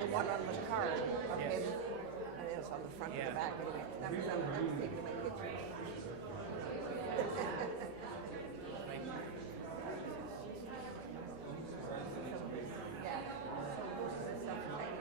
the one on the card. Okay. Yes. And it's on the front and Yeah. the back. Anyway, that was I'm taking my picture. Thank you. Yeah. So most of the stuff is like,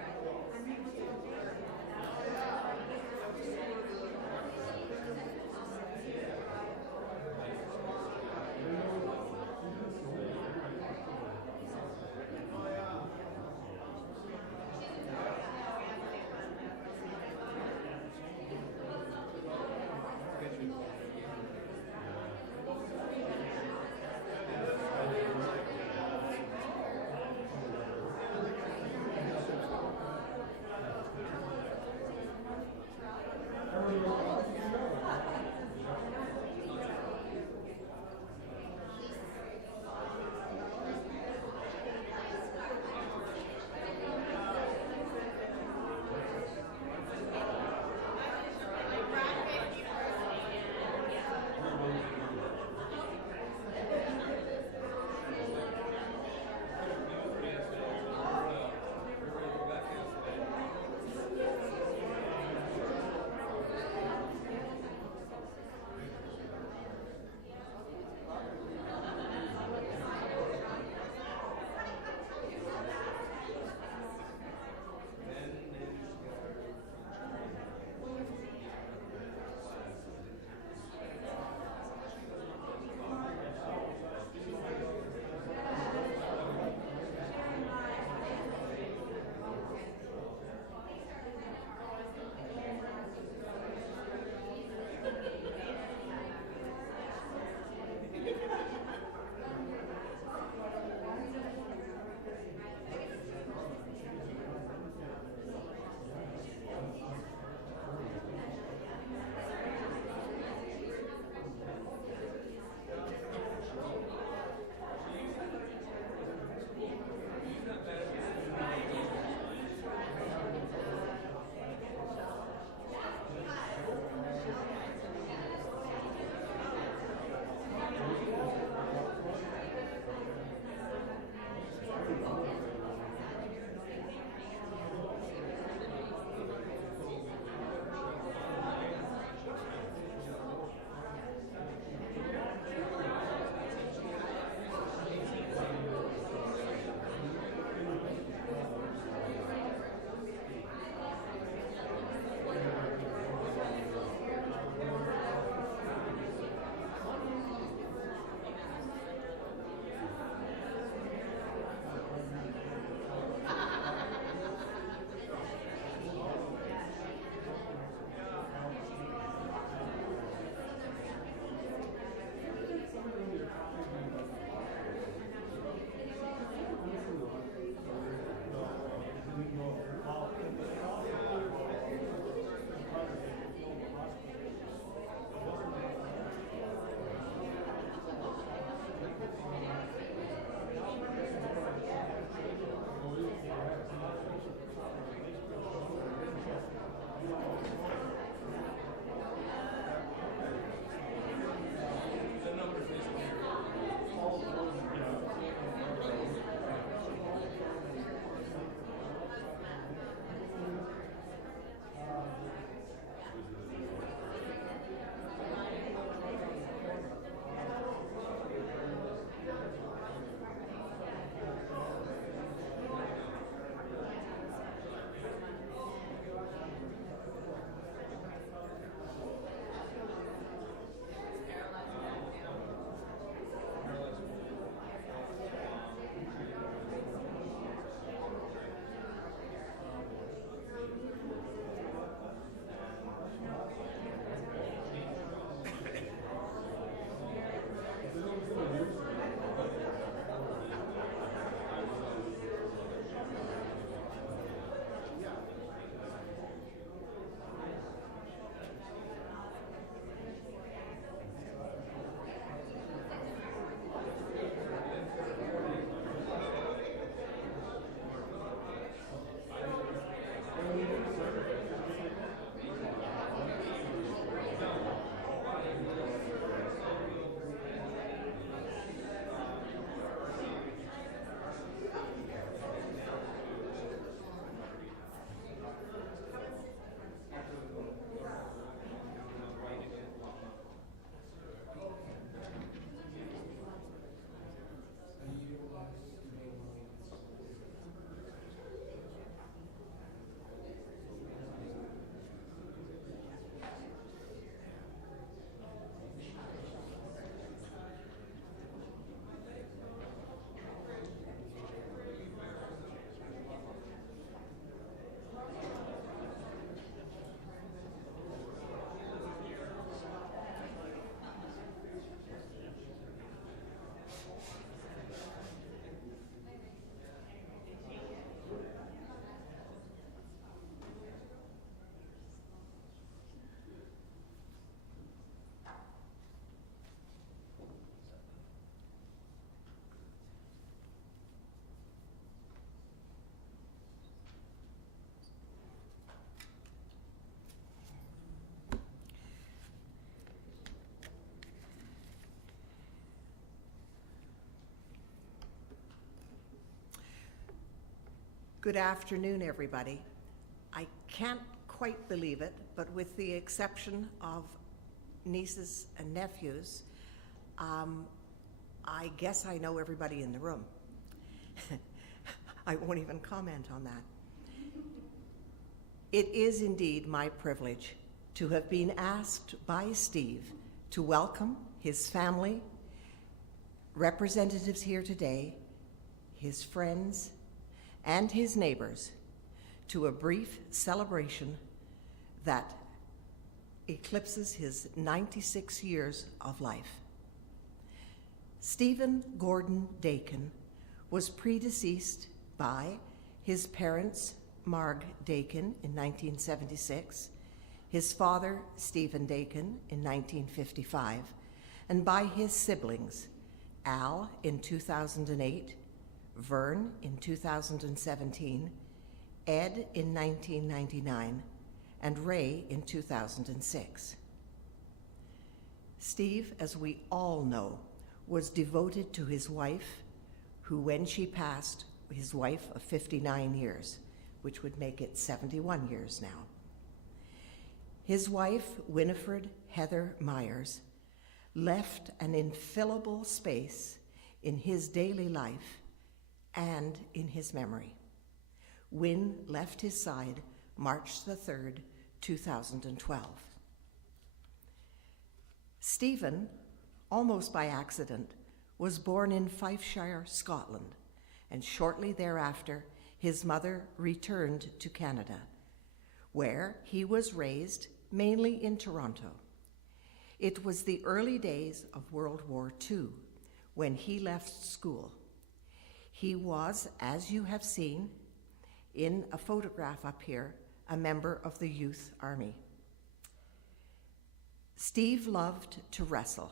Good afternoon, everybody. I can't quite believe it, but with the exception of nieces and nephews, I guess I know everybody in the room. I won't even comment on that. It is indeed my privilege to have been asked by Steve to welcome his family, representatives here today, his friends, and his neighbors to a brief celebration that eclipses his 96 years of life. Stephen Gordon Daykin was predeceased by his parents, Marg Daykin, in 1976, his father, Stephen Daykin, in 1955, and by his siblings, Al in 2008, Vern in 2017, Ed in 1999, and Ray in 2006. Steve, as we all know, was devoted to his wife, who when she passed, his wife of 59 years, which would make it 71 years now. His wife, Winifred Heather Myers, left an infillable space in his daily life and in his memory. Win left his side March the 3rd, 2012. Stephen, almost by accident, was born in Fifeshire, Scotland, and shortly thereafter, his mother returned to Canada, where he was raised mainly in Toronto. It was the early days of World War II when he left school. He was, as you have seen in a photograph up here, a member of the Youth Army. Steve loved to wrestle.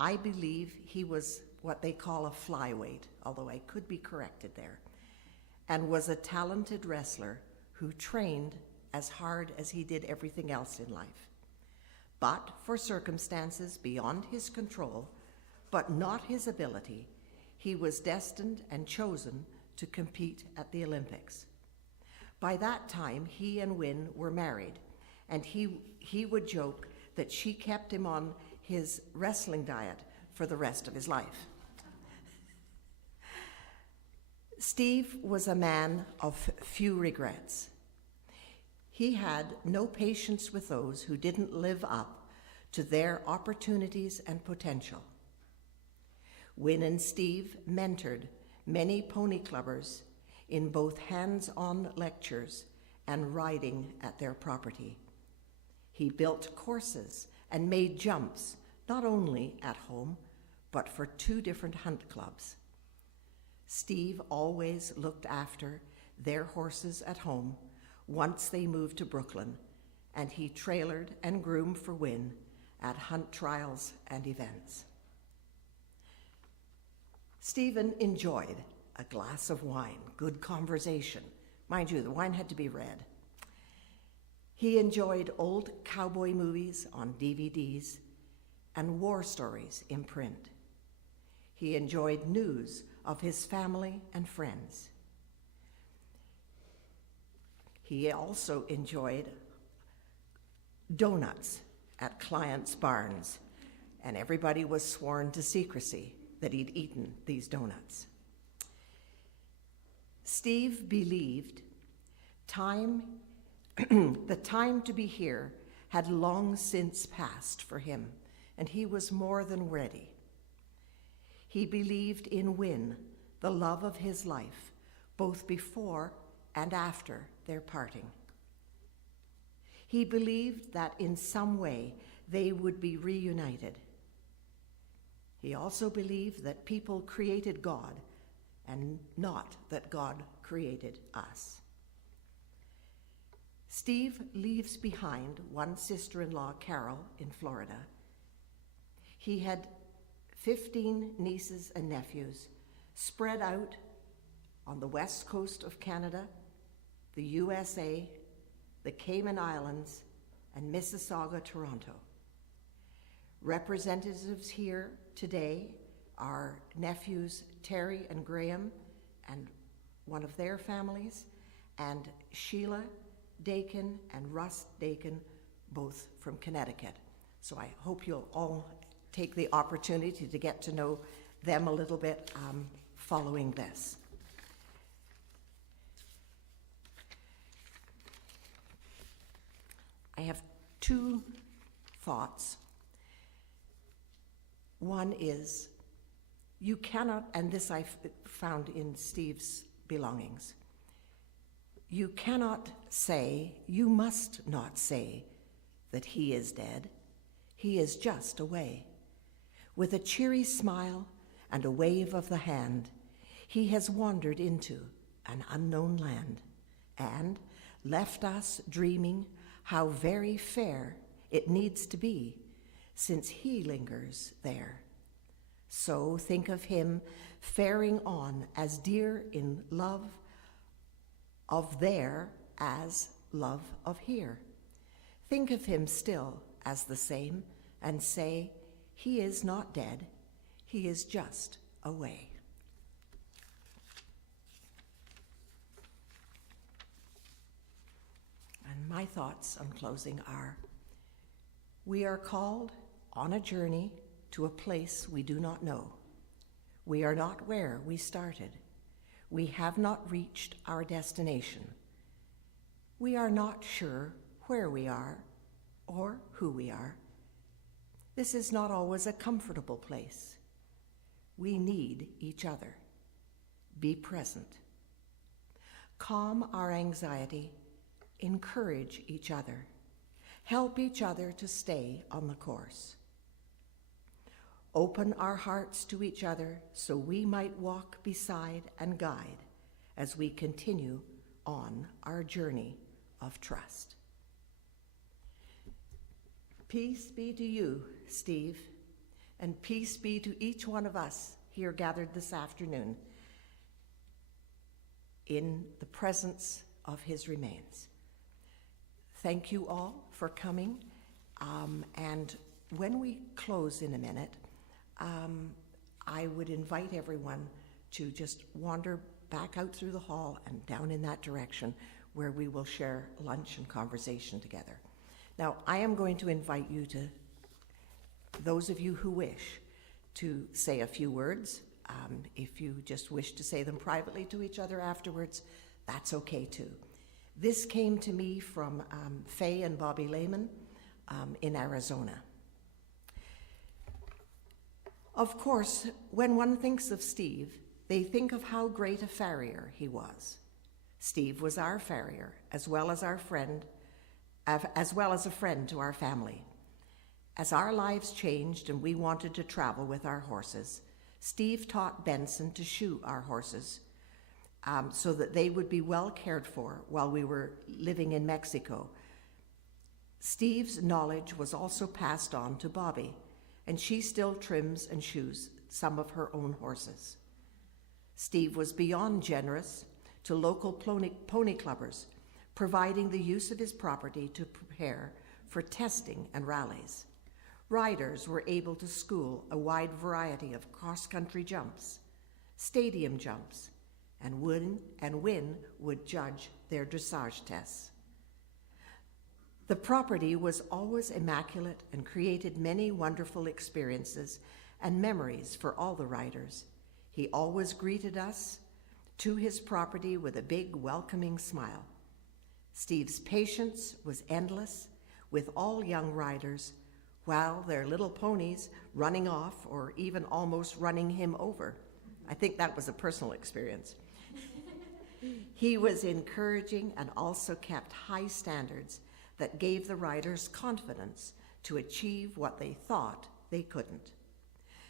I believe he was what they call a flyweight, although I could be corrected there, and was a talented wrestler who trained as hard as he did everything else in life. But for circumstances beyond his control, but not his ability, he was destined and chosen to compete at the Olympics. By that time, he and Win were married, and he would joke that she kept him on his wrestling diet for the rest of his life. Steve was a man of few regrets. He had no patience with those who didn't live up to their opportunities and potential. Win and Steve mentored many pony clubbers in both hands-on lectures and riding at their property. He built courses and made jumps, not only at home, but for 2 different hunt clubs. Steve always looked after their horses at home once they moved to Brooklyn, and he trailered and groomed for Win at hunt trials and events. Stephen enjoyed a glass of wine, good conversation. Mind you, the wine had to be red. He enjoyed old cowboy movies on DVDs and war stories in print. He enjoyed news of his family and friends. He also enjoyed donuts at clients' barns, and everybody was sworn to secrecy that he'd eaten these donuts. Steve believed the time to be here had long since passed for him, and he was more than ready. He believed in Win, the love of his life, both before and after their parting. He believed that in some way they would be reunited. He also believed that people created God and not that God created us. Steve leaves behind one sister-in-law, Carol, in Florida. He had 15 nieces and nephews spread out on the west coast of Canada, the USA, the Cayman Islands, and Mississauga, Toronto. Representatives here today are nephews Terry and Graham and one of their families, and Sheila Daykin and Russ Daykin, both from Connecticut. So I hope you'll all take the opportunity to get to know them a little bit following this. I have two thoughts. One is, you cannot, and this I found in Steve's belongings, you cannot say, you must not say that he is dead. He is just away. With a cheery smile and a wave of the hand, he has wandered into an unknown land and left us dreaming how very fair it needs to be, since he lingers there. So think of him faring on as dear in love of there as love of here. Think of him still as the same and say, he is not dead, he is just away. And my thoughts on closing are, we are called on a journey to a place we do not know. We are not where we started. We have not reached our destination. We are not sure where we are or who we are. This is not always a comfortable place. We need each other. Be present. Calm our anxiety. Encourage each other. Help each other to stay on the course. Open our hearts to each other so we might walk beside and guide as we continue on our journey of trust. Peace be to you, Steve, and peace be to each one of us here gathered this afternoon in the presence of his remains. Thank you all for coming, and when we close in a minute, I would invite everyone to just wander back out through the hall and down in that direction where we will share lunch and conversation together. Now, I am going to invite you to, those of you who wish, to say a few words. If you just wish to say them privately to each other afterwards, that's okay too. This came to me from Faye and Bobby Lehman in Arizona. Of course, when one thinks of Steve, they think of how great a farrier he was. Steve was our farrier, as well as our friend, as well as a friend to our family. As our lives changed and we wanted to travel with our horses, Steve taught Benson to shoe our horses so that they would be well cared for while we were living in Mexico. Steve's knowledge was also passed on to Bobby, and she still trims and shoes some of her own horses. Steve was beyond generous to local pony clubbers, providing the use of his property to prepare for testing and rallies. Riders were able to school a wide variety of cross-country jumps, stadium jumps, and Win would judge their dressage tests. The property was always immaculate and created many wonderful experiences and memories for all the riders. He always greeted us to his property with a big, welcoming smile. Steve's patience was endless with all young riders, while their little ponies running off or even almost running him over. I think that was a personal experience. He was encouraging and also kept high standards that gave the riders confidence to achieve what they thought they couldn't.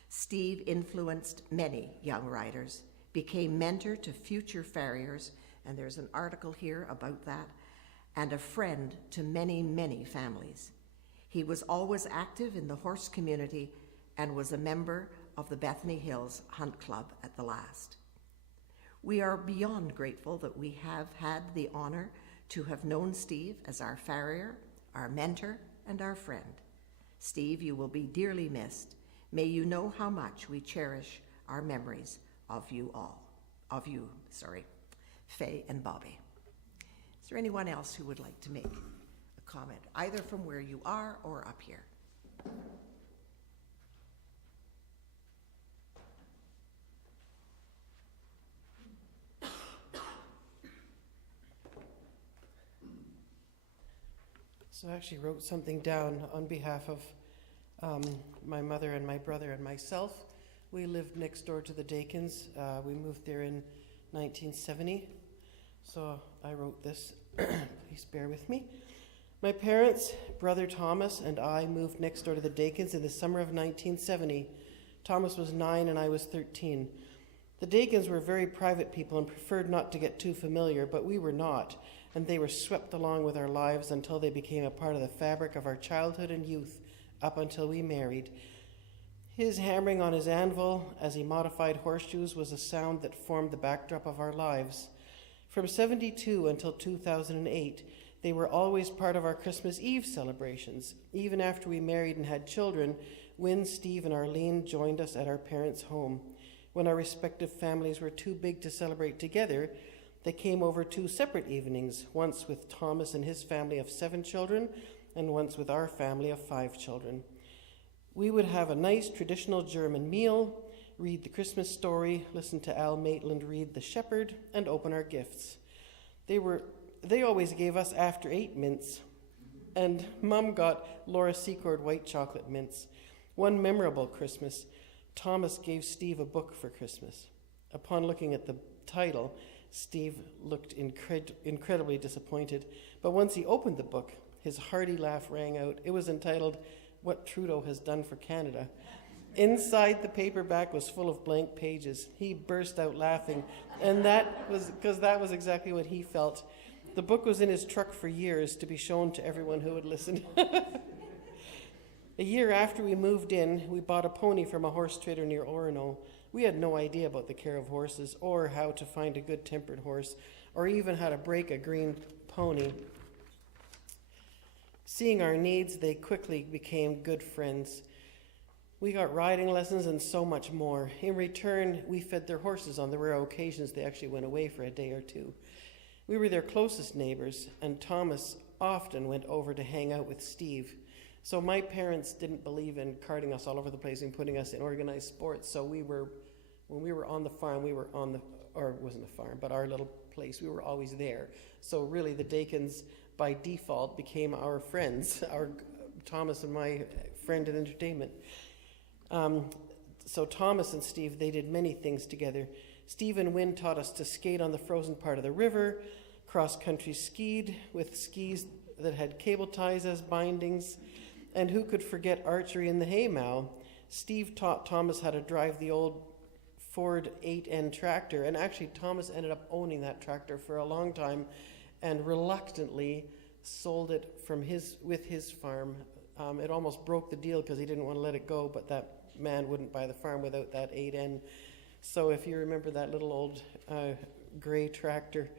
Steve influenced many young riders, became mentor to future farriers, and there's an article here about that, and a friend to many, many families. He was always active in the horse community and was a member of the Bethany Hills Hunt Club at the last. We are beyond grateful that we have had the honor to have known Steve as our farrier, our mentor, and our friend. Steve, you will be dearly missed. May you know how much we cherish our memories of you all, Faye, and Bobby. Is there anyone else who would like to make a comment, either from where you are or up here? So I actually wrote something down on behalf of my mother and my brother and myself. We lived next door to the Daykins. We moved there in 1970. So I wrote this. Please bear with me. My parents, brother Thomas, and I moved next door to the Daykins in the summer of 1970. Thomas was 9 and I was 13. The Daykins were very private people and preferred not to get too familiar, but we were not, and they were swept along with our lives until they became a part of the fabric of our childhood and youth, up until we married. His hammering on his anvil as he modified horseshoes was a sound that formed the backdrop of our lives. From 72 until 2008, they were always part of our Christmas Eve celebrations. Even after we married and had children, Wynne, Steve, and Arlene joined us at our parents' home. When our respective families were too big to celebrate together, they came over 2 separate evenings, once with Thomas and his family of 7 children, and once with our family of 5 children. We would have a nice traditional German meal, read the Christmas story, listen to Al Maitland read The Shepherd, and open our gifts. They always gave us after 8 mints, and Mum got Laura Secord white chocolate mints. One memorable Christmas, Thomas gave Steve a book for Christmas. Upon looking at the title, Steve looked incredibly disappointed, but once he opened the book, his hearty laugh rang out. It was entitled, What Trudeau Has Done for Canada. Inside the paperback was full of blank pages. He burst out laughing, and that was exactly what he felt. The book was in his truck for years to be shown to everyone who would listen. A year after we moved in, we bought a pony from a horse trader near Orono. We had no idea about the care of horses or how to find a good-tempered horse or even how to break a green pony. Seeing our needs, they quickly became good friends. We got riding lessons and so much more. In return, we fed their horses on the rare occasions they actually went away for a day or two. We were their closest neighbors, and Thomas often went over to hang out with Steve. So my parents didn't believe in carting us all over the place and putting us in organized sports. So when we were on the farm, we were on or it wasn't a farm, but our little place, we were always there. So really the Daykins, by default, became our friends, our Thomas and my friend in entertainment. So Thomas and Steve, they did many things together. Steve and Wynne taught us to skate on the frozen part of the river, cross-country skied with skis that had cable ties as bindings, and who could forget archery in the haymow? Steve taught Thomas how to drive the old Ford 8N tractor, and actually Thomas ended up owning that tractor for a long time and reluctantly sold it with his farm. It almost broke the deal because he didn't want to let it go, but that man wouldn't buy the farm without that 8N. So if you remember that little old gray tractor,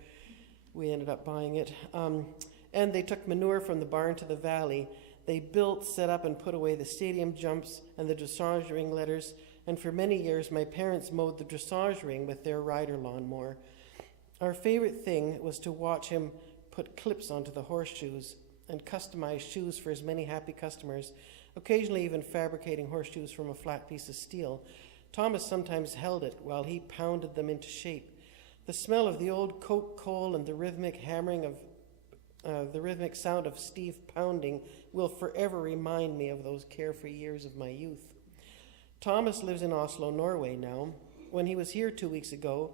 we ended up buying it. And they took manure from the barn to the valley. They built, set up, and put away the stadium jumps and the dressage ring letters. And for many years, my parents mowed the dressage ring with their rider lawnmower. Our favorite thing was to watch him put clips onto the horseshoes and customize shoes for his many happy customers, occasionally even fabricating horseshoes from a flat piece of steel. Thomas sometimes held it while he pounded them into shape. The smell of the old coke coal and the rhythmic hammering of the rhythmic sound of Steve pounding will forever remind me of those carefree years of my youth. Thomas lives in Oslo, Norway now. When he was here 2 weeks ago,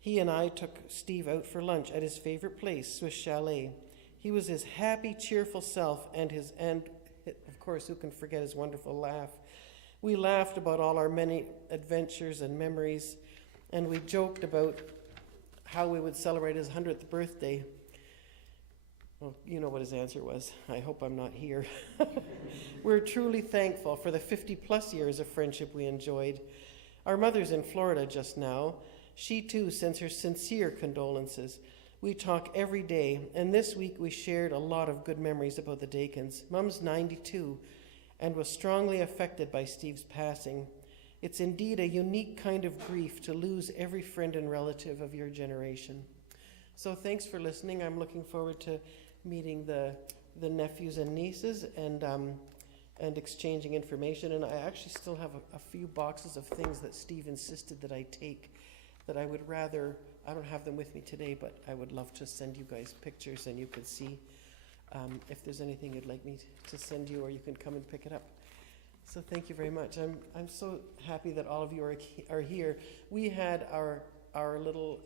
he and I took Steve out for lunch at his favorite place, Swiss Chalet. He was his happy, cheerful self, and of course, who can forget his wonderful laugh? We laughed about all our many adventures and memories, and we joked about how we would celebrate his 100th birthday. Well, you know what his answer was. I hope I'm not here. We're truly thankful for the 50-plus years of friendship we enjoyed. Our mother's in Florida just now. She, too, sends her sincere condolences. We talk every day, and this week we shared a lot of good memories about the Daykins. Mum's 92 and was strongly affected by Steve's passing. It's indeed a unique kind of grief to lose every friend and relative of your generation. So thanks for listening. I'm looking forward to meeting the nephews and nieces and exchanging information. And I actually still have a few boxes of things that Steve insisted that I take that I would rather, I don't have them with me today, but I would love to send you guys pictures and you could see if there's anything you'd like me to send you, or you can come and pick it up. So thank you very much. I'm so happy that all of you are here. We had our little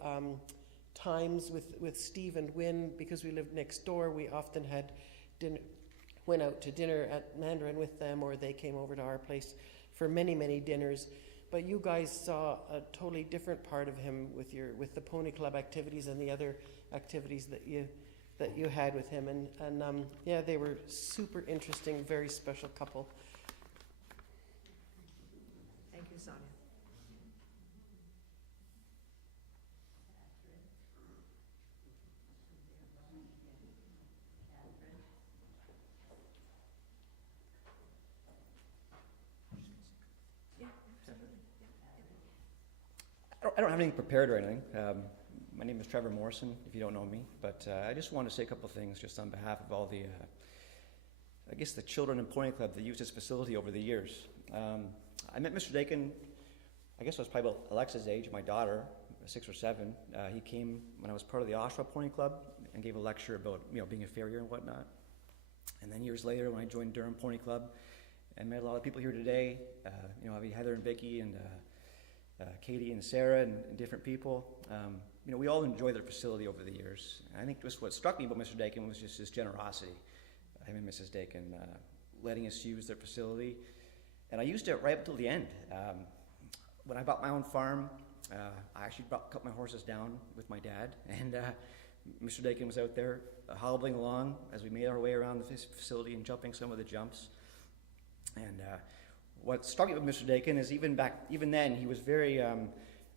times with Steve and Wynn, because we lived next door. We often had dinner, went out to dinner at Mandarin with them, or they came over to our place for many, many dinners. But you guys saw a totally different part of him with the Pony Club activities and the other activities that you had with him. And yeah, they were super interesting, very special couple. Thank you, Sonia. I don't have anything prepared or anything. My name is Trevor Morrison, if you don't know me, but I just want to say a couple of things just on behalf of all the, I guess, the children in Pony Club that used this facility over the years. I met Mr. Daykin, I guess I was probably about Alexa's age, my daughter, 6 or 7. He came when I was part of the Oshawa Pony Club and gave a lecture about being a farrier and whatnot. And then years later, when I joined Durham Pony Club and met a lot of people here today, Heather and Vicky and Katie and Sarah and different people. We all enjoy their facility over the years. And I think just what struck me about Mr. Daykin was just his generosity. Him and Mrs. Daykin letting us use their facility. And I used it right up until the end. When I bought my own farm, I actually cut my horses down with my dad. And Mr. Daykin was out there hobbling along as we made our way around the facility and jumping some of the jumps. And what struck me with Mr. Daykin is even then, he was very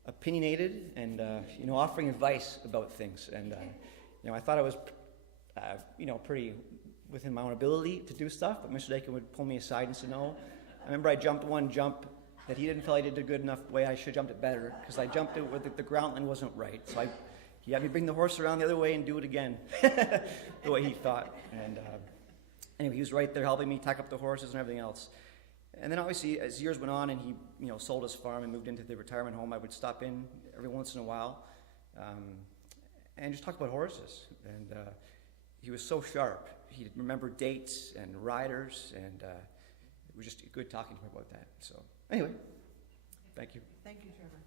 opinionated and offering advice about things. And I thought I was pretty within my own ability to do stuff, but Mr. Daykin would pull me aside and say, no. I remember I jumped one jump that he didn't feel I did a good enough way. I should have jumped it better because I jumped it where the ground line wasn't right. So he had me bring the horse around the other way and do it again, the way he thought. And anyway, he was right there helping me tack up the horses and everything else. And then obviously, as years went on and he sold his farm and moved into the retirement home, I would stop in every once in a while and just talk about horses. And he was so sharp. He remembered dates and riders, and it was just good talking to him about that. So anyway, thank you. Thank you, Trevor.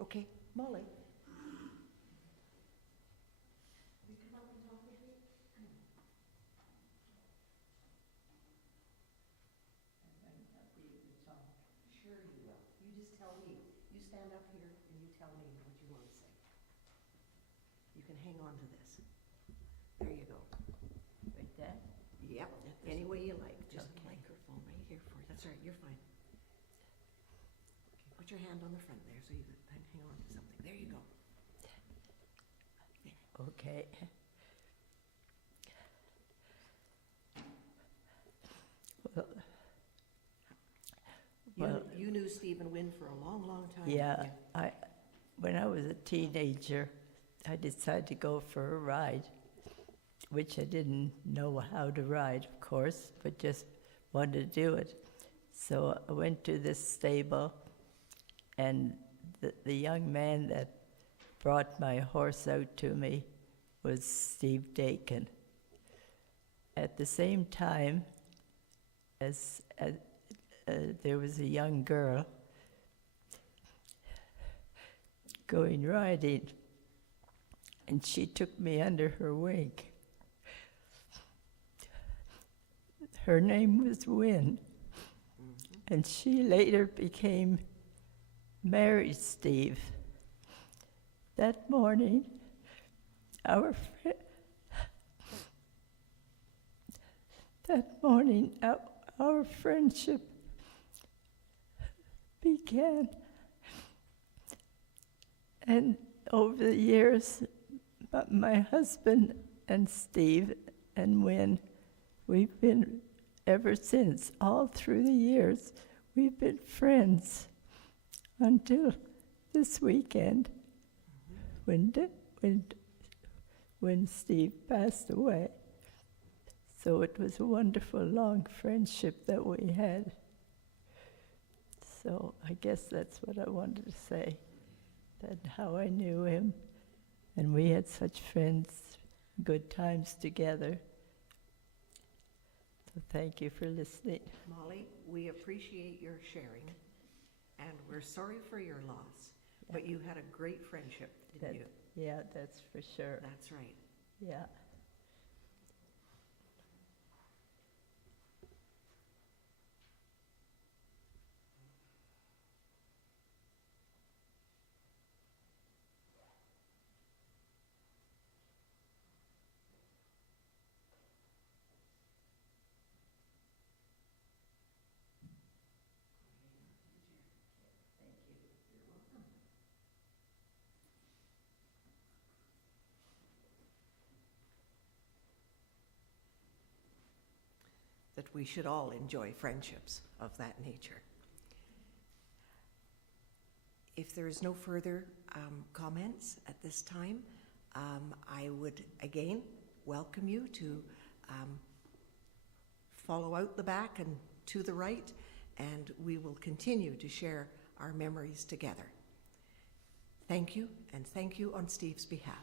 Okay, Molly. Sure you will. You just tell me. You stand up here and you tell me what you want to say. You can hang on to this. There you go. Right there? Yep, any way you like. Just Okay. the microphone right here for you. That's right, you're fine. Okay, put your hand on the front there so you can hang on to something. There you go. Okay. Well, You knew Stephen Wynn for a long, long time. Yeah, when I was a teenager, I decided to go for a ride, which I didn't know how to ride, of course, but just wanted to do it. So I went to this stable, and the young man that brought my horse out to me was Steve Daykin. At the same time, as there was a young girl going riding, and she took me under her wing. Her name was Wynn, and she later married Steve. That morning, our that morning, our friendship began. And over the years, my husband and Steve and Wynn, we've been, ever since, all through the years, we've been friends until this weekend when Steve passed away. So it was a wonderful, long friendship that we had. So I guess that's what I wanted to say, that how I knew him, and we had such friends, good times together. So thank you for listening. Molly, we appreciate your sharing, and we're sorry for your loss, but you had a great friendship, didn't you? Yeah, that's for sure. That's right. Yeah. That we should all enjoy friendships of that nature. If there is no further comments at this time, I would again welcome you to follow out the back and to the right, and we will continue to share our memories together. Thank you, and thank you on Steve's behalf.